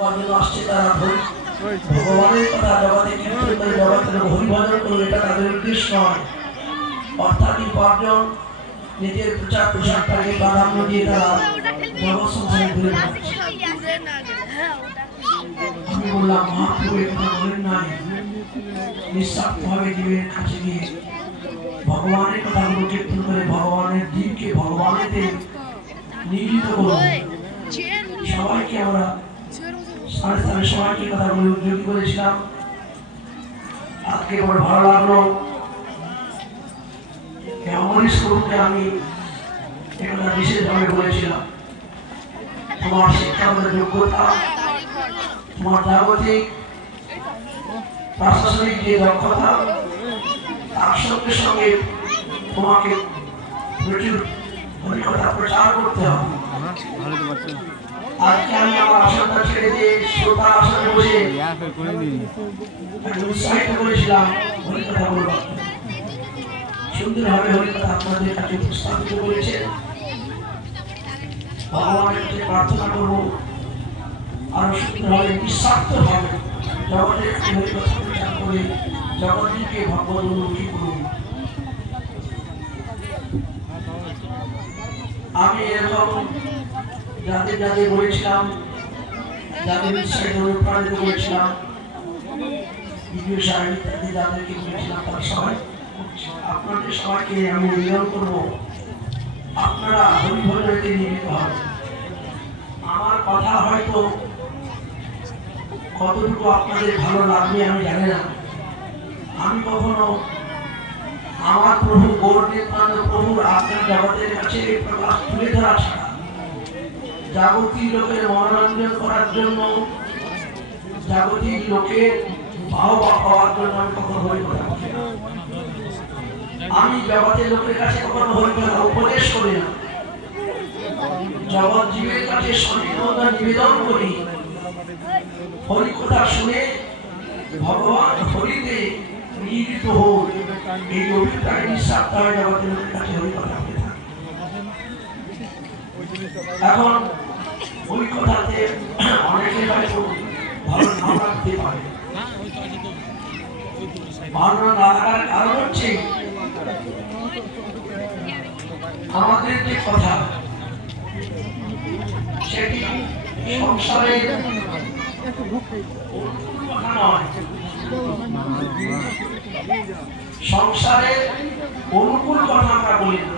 আসছে তারা ভগবানের কথা জগতে কীর্তন করে জগতের হরিভজন করে, এটা তাদের উদ্দেশ্য নয়। অর্থাৎ উপার্জন নিজের প্রচার প্রসারটাকে প্রাধান্য দিয়ে তারা জগৎ সংসারে ঘুরে বেড়াচ্ছে। আমি বললাম মহাপ্রভু একথা বলেন নাই, নিঃস্বার্থভাবে জীবের কাছে গিয়ে ভগবানের কথাগুলো কীর্তন করে ভগবানের জীবকে ভগবানেতে নিয়োজিত করুন। সবাইকে আমরা স্থানে স্থানে সবাইকে কথাগুলো উদ্যোগী করেছিলাম। আজকে বড় ভালো লাগলো অমরিশ প্রভুকে আমি একটা বিশেষভাবে বলেছিলাম, তোমার শিক্ষাগত যোগ্যতা, তোমার জাগতিক প্রশাসনিক যে দক্ষতা, তার সঙ্গে সঙ্গে তোমাকে প্রচুর হরিকথা প্রচার করতে হবে। আজকে আমি আমার আসনটা ছেড়ে দিয়ে শ্রোতা আসনে বসে উৎসাহিত করেছিলাম হরিকথা বলবার। সুন্দরভাবে হরিকথা আপনাদের কাছে উপস্থাপিত করেছেন। ভগবানের কাছে প্রার্থনা করবো আরো সুন্দরভাবে নিঃস্বার্থভাবে জগতের হরিকথা প্রচার করে জগৎকে ভগবন্মুখী করুন। আমি এরকম যাদের যাদের বলেছিলাম, যাদের উৎসাহিত অনুপ্রাণিত করেছিলাম, বিজয় সাহেব ইত্যাদি যাদেরকে বলেছিলাম, তারা সবাই আপনাদের সবাইকে আমি নিবেদন করবো, আপনারা হরিভজনে নিয়োজিত হন। আমার কথা হয়তো কতটুকু আপনাদের ভালো লাগবে আমি জানি না। আমি কখনো আমার প্রভু গৌরনিত্যানন্দ প্রভুর আপনার জগতের কাছে প্রকাশ তুলে ধরা ছাড়া, জাগতিক লোকের মনোরঞ্জন করার জন্য, জাগতিক লোকের বাহবা পাওয়ার জন্য আমি কখনো হরিকথা বলি না। আমি জগতের লোকের কাছে কখনো হরিকথা উপদেশ করি না, জগৎ জীবের কাছে সচেতনতা নিবেদন করি। হরিকথা শুনে ভগবান হরিতে নিয়োজিত হোক, এই অভিপ্রায় নিঃস্বার্থভাবে জগতের লোকের কাছে হরিকথা বলে থাকে। এখন হরিকথাতে অনেকের হয়তো ভালো নাম রাখতে পারে, ভালো না লাগার কারণ হচ্ছে আমাদের যে কথা সেটি সংসারের কথা নয়, সংসারের অনুকূল কথা আমরা বলি না।